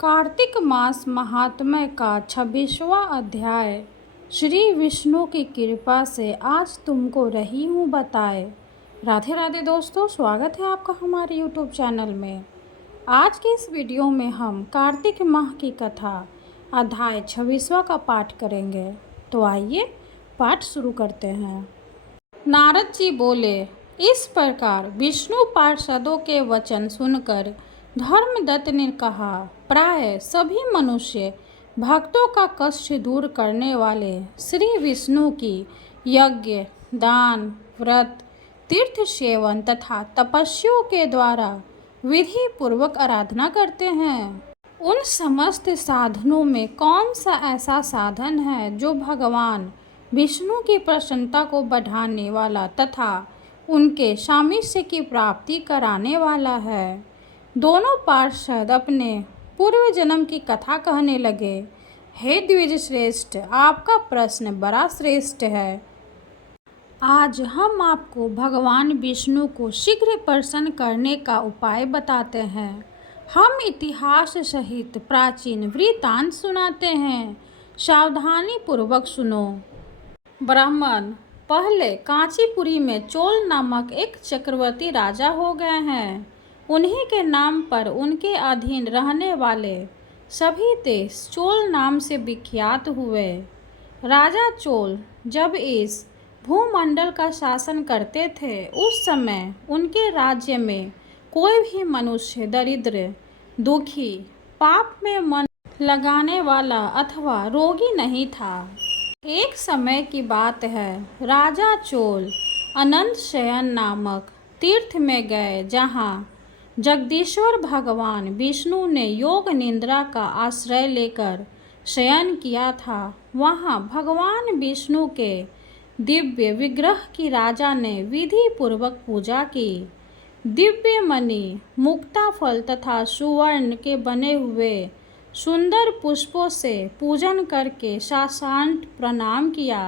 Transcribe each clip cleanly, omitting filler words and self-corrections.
कार्तिक मास महात्म्य का 26वां अध्याय। श्री विष्णु की कृपा से आज तुमको रही हूँ बताए। राधे राधे दोस्तों, स्वागत है आपका हमारे यूट्यूब चैनल में। आज के इस वीडियो में हम कार्तिक माह की कथा अध्याय 26वां का पाठ करेंगे। तो आइए पाठ शुरू करते हैं। नारद जी बोले, इस प्रकार विष्णु पार्षदों के वचन सुनकर धर्मदत्त ने कहा, प्राय सभी मनुष्य भक्तों का कष्ट दूर करने वाले श्री विष्णु की यज्ञ, दान, व्रत, तीर्थ सेवन तथा तपस्याओं के द्वारा विधि पूर्वक आराधना करते हैं। उन समस्त साधनों में कौन सा ऐसा साधन है जो भगवान विष्णु की प्रसन्नता को बढ़ाने वाला तथा उनके सामीप्य की प्राप्ति कराने वाला है। दोनों पार्षद अपने पूर्व जन्म की कथा कहने लगे। हे द्विज श्रेष्ठ, आपका प्रश्न बड़ा श्रेष्ठ है। आज हम आपको भगवान विष्णु को शीघ्र प्रसन्न करने का उपाय बताते हैं। हम इतिहास सहित प्राचीन वृत्तांत सुनाते हैं, सावधानी पूर्वक सुनो। ब्राह्मण, पहले कांचीपुरी में चोल नामक एक चक्रवर्ती राजा हो गए हैं। उन्हीं के नाम पर उनके अधीन रहने वाले सभी देश चोल नाम से विख्यात हुए। राजा चोल जब इस भूमंडल का शासन करते थे, उस समय उनके राज्य में कोई भी मनुष्य दरिद्र, दुखी, पाप में मन लगाने वाला अथवा रोगी नहीं था। एक समय की बात है, राजा चोल अनंत शयन नामक तीर्थ में गए, जहाँ जगदीश्वर भगवान विष्णु ने योग निद्रा का आश्रय लेकर शयन किया था। वहाँ भगवान विष्णु के दिव्य विग्रह की राजा ने विधि पूर्वक पूजा की। दिव्य मणि, मुक्ता फल तथा सुवर्ण के बने हुए सुंदर पुष्पों से पूजन करके साष्टांग प्रणाम किया।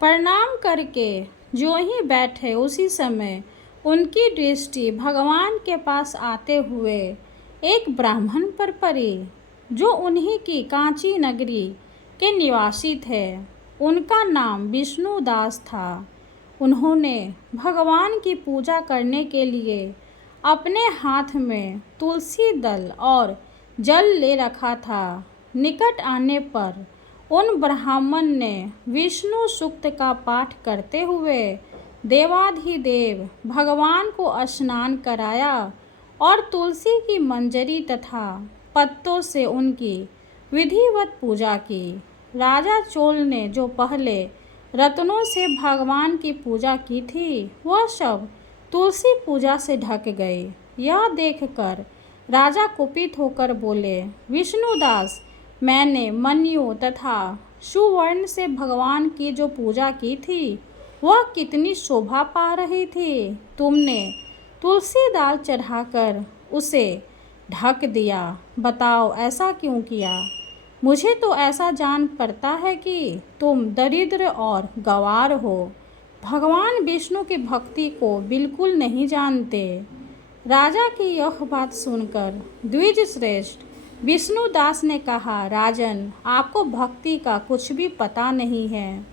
प्रणाम करके जो ही बैठे, उसी समय उनकी दृष्टि भगवान के पास आते हुए एक ब्राह्मण पर पड़ी, जो उन्हीं की कांची नगरी के निवासी थे। उनका नाम विष्णुदास था। उन्होंने भगवान की पूजा करने के लिए अपने हाथ में तुलसी दल और जल ले रखा था। निकट आने पर उन ब्राह्मण ने विष्णु सूक्त का पाठ करते हुए देवाधिदेव भगवान को स्नान कराया और तुलसी की मंजरी तथा पत्तों से उनकी विधिवत पूजा की। राजा चोल ने जो पहले रत्नों से भगवान की पूजा की थी, वह सब तुलसी पूजा से ढक गई। यह देखकर राजा कुपित होकर बोले, विष्णुदास, मैंने मणियों तथा सुवर्ण से भगवान की जो पूजा की थी, वह कितनी शोभा पा रही थी। तुमने तुलसी दाल चढ़ाकर उसे ढक दिया। बताओ, ऐसा क्यों किया? मुझे तो ऐसा जान पड़ता है कि तुम दरिद्र और गंवार हो, भगवान विष्णु की भक्ति को बिल्कुल नहीं जानते। राजा की यह बात सुनकर द्विज श्रेष्ठ विष्णुदास ने कहा, राजन, आपको भक्ति का कुछ भी पता नहीं है।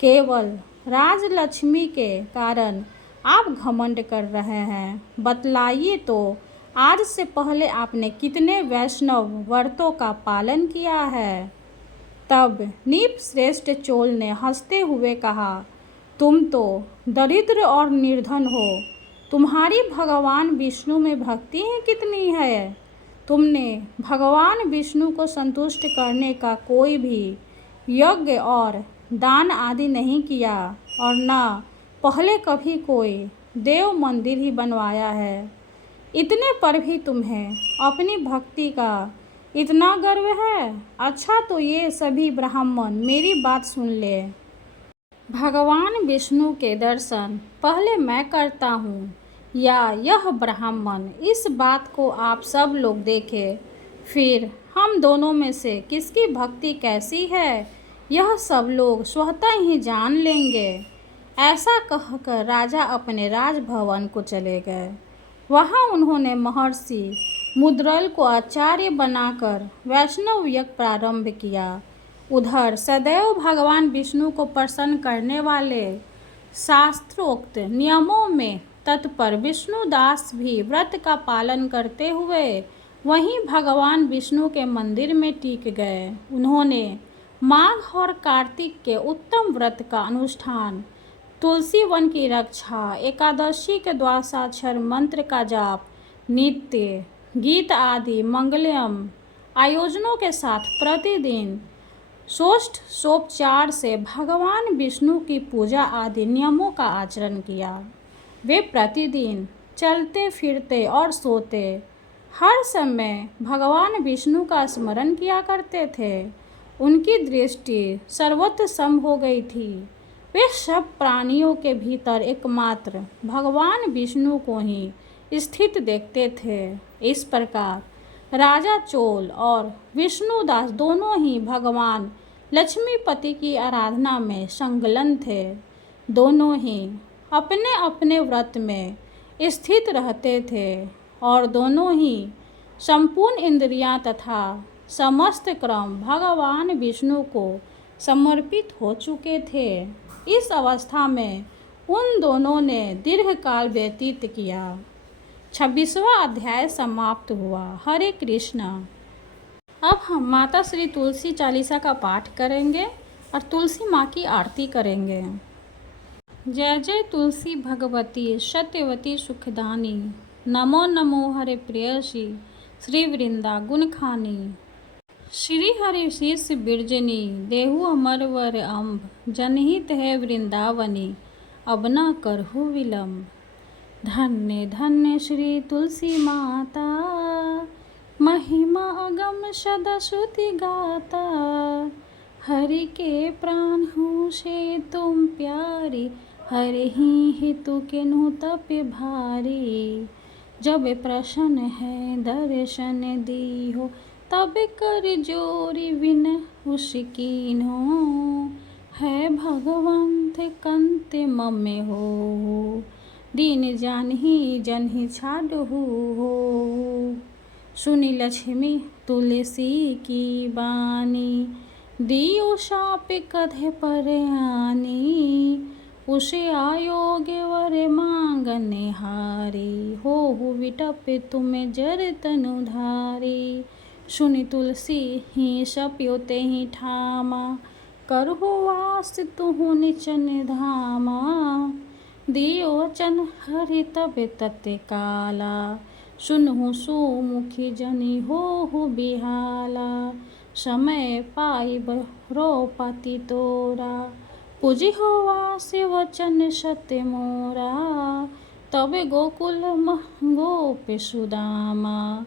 केवल राजलक्ष्मी के कारण आप घमंड कर रहे हैं। बतलाइए तो, आज से पहले आपने कितने वैष्णव व्रतों का पालन किया है? तब नीप श्रेष्ठ चोल ने हंसते हुए कहा, तुम तो दरिद्र और निर्धन हो, तुम्हारी भगवान विष्णु में भक्ति ही कितनी है? तुमने भगवान विष्णु को संतुष्ट करने का कोई भी यज्ञ और दान आदि नहीं किया, और न पहले कभी कोई देव मंदिर ही बनवाया है। इतने पर भी तुम्हें अपनी भक्ति का इतना गर्व है? अच्छा, तो ये सभी ब्राह्मण मेरी बात सुन ले। भगवान विष्णु के दर्शन पहले मैं करता हूँ, या यह ब्राह्मण? इस बात को आप सब लोग देखें, फिर हम दोनों में से किसकी भक्ति कैसी है, यह सब लोग स्वतः ही जान लेंगे। ऐसा कहकर राजा अपने राजभवन को चले गए। वहाँ उन्होंने महर्षि मुद्रल को आचार्य बनाकर वैष्णव यज्ञ प्रारंभ किया। उधर सदैव भगवान विष्णु को प्रसन्न करने वाले शास्त्रोक्त नियमों में तत्पर विष्णुदास भी व्रत का पालन करते हुए वहीं भगवान विष्णु के मंदिर में टिक गए। उन्होंने माघ और कार्तिक के उत्तम व्रत का अनुष्ठान, तुलसी वन की रक्षा, एकादशी के द्वादशाक्षर मंत्र का जाप, नित्य गीत आदि मंगलम आयोजनों के साथ प्रतिदिन षोडशोपचार से भगवान विष्णु की पूजा आदि नियमों का आचरण किया। वे प्रतिदिन चलते फिरते और सोते हर समय भगवान विष्णु का स्मरण किया करते थे। उनकी दृष्टि सर्वत्र सम हो गई थी। वे सब प्राणियों के भीतर एकमात्र भगवान विष्णु को ही स्थित देखते थे। इस प्रकार राजा चोल और विष्णुदास दोनों ही भगवान लक्ष्मीपति की आराधना में संलग्न थे। दोनों ही अपने अपने व्रत में स्थित रहते थे और दोनों ही संपूर्ण इंद्रियां तथा समस्त क्रम भगवान विष्णु को समर्पित हो चुके थे। इस अवस्था में उन दोनों ने दीर्घ काल व्यतीत किया। 26वां अध्याय समाप्त हुआ। हरे कृष्णा। अब हम माता श्री तुलसी चालीसा का पाठ करेंगे और तुलसी माँ की आरती करेंगे। जय जय तुलसी भगवती सत्यवती सुखदानी, नमो नमो हरे प्रेयसी श्री वृंदा गुणखानी। श्री हरि शीर्ष बिरजनी देहु अमर वर अम्ब, जनहित है वृंदावनी अब न करहु विलम्ब। धन्य धन्य श्री तुलसी माता, महिमा अगम सदा श्रुति गाता। हरि के प्राण हूँ से तुम प्यारी, हरि ही हितु किन्हु तप भारी। जब प्रसन्न है दर्शन दी हो, तब कर जोरी विन उसकीन्हो। है भगवंत कंत ममे हो, दीन जानही जनहि छाडहु हो। सुनी लक्ष्मी तुलसी की बानी, दियो शाप कधे पर आनी। उसे आयोग्य वर मांगने हारी, हो विटप तुम्हें जर तनुधारी। सुनी तुलसी ही सप्योते ही ठामा, करहु वास तुहु निचन धामा। दियो वचन हरि तब तते काला, सुनहु सुमुखी जनि होहु बिहाला। समय पाई रोपति तोरा, पूजी हो वास वचन सत्य मोरा। तब गोकुल गोप सुदामा,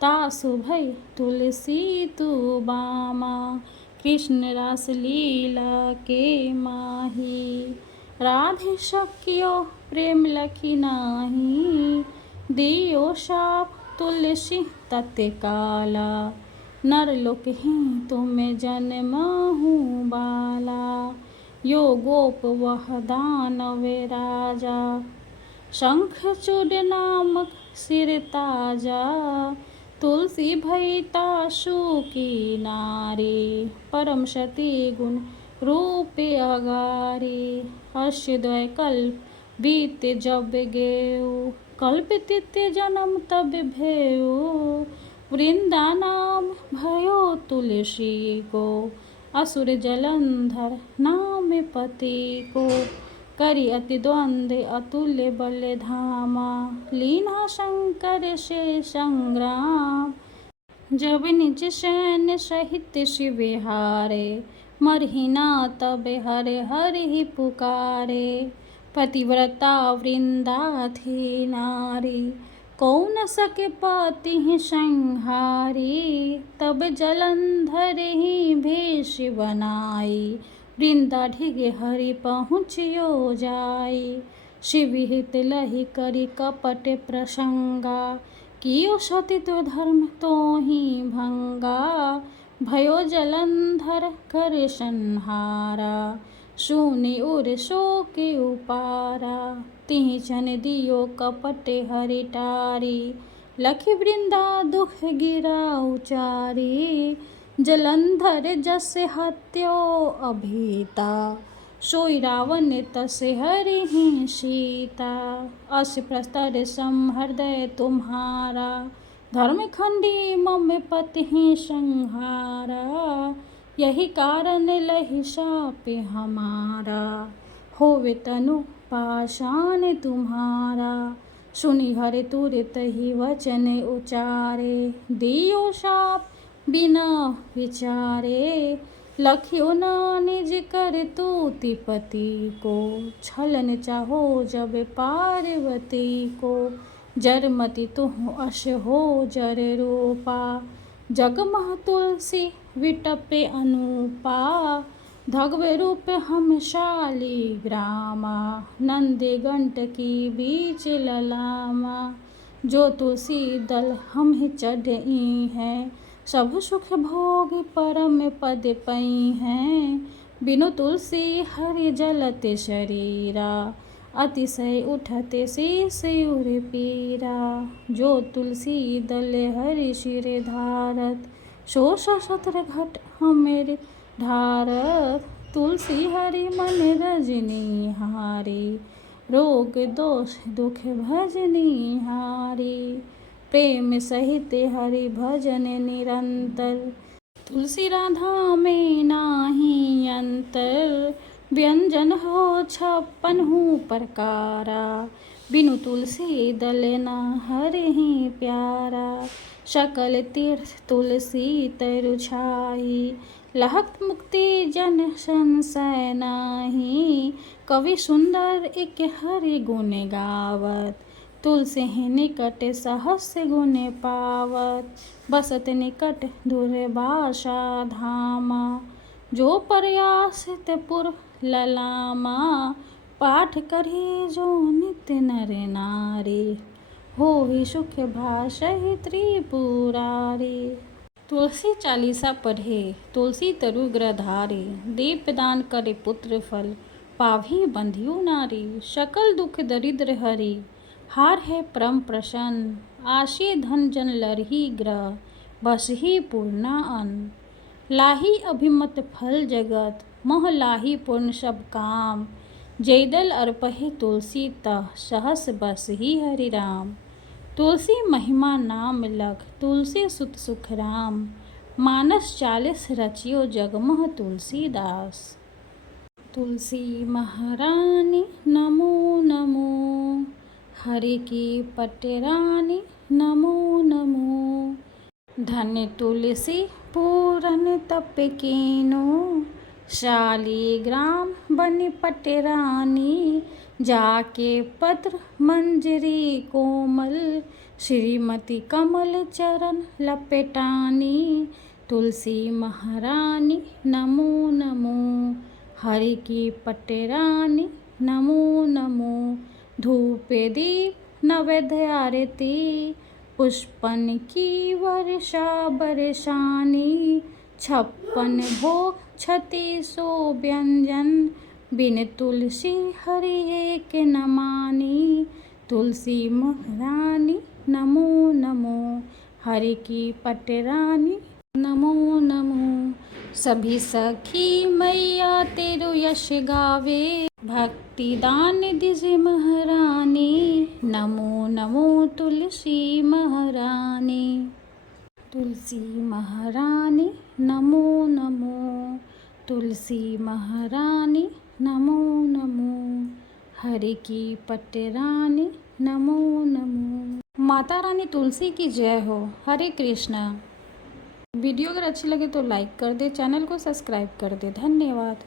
तासु भई तुलसी तू बामा। कृष्ण रास लीला के माही, राधे सखियो प्रेम लखी नाही। दियो शाप तुलसी तत्ते काला, नरलोक ही तुम्हें जन्महु बाला। यो गोप वह दानव राजा, शंखचूड नामक सिर ताजा। तुलसी भई तासु की नारी, परम सती गुण रूप अगारी। अस्योदय कल्प बीत जब गेऊ, कल्प तित जन्म तब भेऊ। वृंदा नाम भयो तुलसी को, असुर जलंधर नाम पति को। करी अति द्वंद्व अतुल्य बल धामा, लीना शंकर से संग्राम। जब निज सैन्य सहित शिव हारे, मरहिना तब हरे हरि ही पुकारे। पतिव्रता वृंदा थी नारी, कौन सके पति ही संहारी। तब जलंधर ही भेष बनाई, वृंदा ढिगे हरि पहुँचियो जाई। शिव हित लहि करी कपट प्रसंगा, कियो सती तो धर्म तो ही भंगा। भयो जलंधर कर संहारा, सुनि उर शोक उपारा। तिहि छन दियो कपट हरि टारी, लखी वृंदा दुख गिरा उचारी, जलंधर जस हत्यो अभीता, सोई रावण तसे हरि सीता। अस प्रस्तर सम हृदय तुम्हारा, धर्म खंडी मम पति संहारा, यही कारण लहि शाप हमारा, होवे तनु पाषाण तुम्हारा। सुनि हरि तुरत ही वचन उचारे, दियो शाप बिना विचारे, लखियो ना निज कर तूति पति को, छलन चाहो जब पार्वती को, जरमति तुह अश हो जर रूपा, जगमह तुलसी विटपे अनुपा, धगवे रूप हम शाली ग्रामा, नंदे गंट की बीच ललामा, जो तुलसी दल हम ही चढ़ई हैं, सब सुख भोग परम पद पई हैं, बिनु तुलसी हरि जलते शरीरा, अतिशय उठते शीस उर पीरा, जो तुलसी दल हरि शिर धारत, सो सशस्त्र घट हमेरे ढारत, तुलसी हरि मन रजनी हारी, रोग दोष दुख भजनी हारी, प्रेम सहित हरि भजन निरंतर, तुलसी राधा में नाही अंतर, व्यंजन हो 56 प्रकारा, बिनु तुलसी दल ना हरि प्यारा, सकल तीर्थ तुलसी तरु छाई, लहत मुक्ति जन संशय नाही, कवि सुंदर एक हरि गुण गावत, तुलसी निकट सहस्य गुण पावत, बसत निकट दुर्वासा धामा, जो प्रयासित पुर ललामा, पाठ करी जो नित्य नर नारी, होहि सुख भाषहि त्रिपुरारी। तुलसी चालीसा पढ़े, तुलसी तरु ग्रधारी, दीप दान करे पुत्र फल, पाभी बंधियो नारी, सकल दुख दरिद्र हरि, हार है परम प्रसन्न, आशी धन जन लरही ग्रह, बस ही पूर्णा अन्न, लाही अभिमत फल जगत, मोह लाही पूर्ण सब काम, जयदल अर्पहि तुलसी तह, सहस बस ही हरि राम, तुलसी महिमा नाम लख, तुलसी सुत सुख राम, मानस 40 रचियो जगमह तुलसीदास। तुलसी महारानी नमो नमो, हरि की पटरानी नमो नमो, धन्य तुलसी पूरन तप कीनो, शालीग्राम बनि पटरानी, जाके पत्र मंजरी कोमल, श्रीमती कमल चरण लपेटानी, तुलसी महारानी नमो नमो, हरि की पटरानी नमो नमो, धूप दीप नैवेद्य आरती, पुष्पन की वर्षा बरसानी, 56 भोग 3600 व्यंजन, बिन तुलसी हरि एक न मानी, तुलसी महारानी नमो नमो, हरि की पटरानी नमो नमो, सभी सखी मैया तेरो यश गावे, भक्ति दान दिजे महारानी, नमो नमो तुलसी महारानी, तुलसी महारानी नमो नमो, तुलसी महारानी नमो नमो, हरि की पटरानी नमो नमो। माता रानी तुलसी की जय हो। हरे कृष्णा। वीडियो अगर अच्छी लगे तो लाइक कर दे, चैनल को सब्सक्राइब कर दे। धन्यवाद।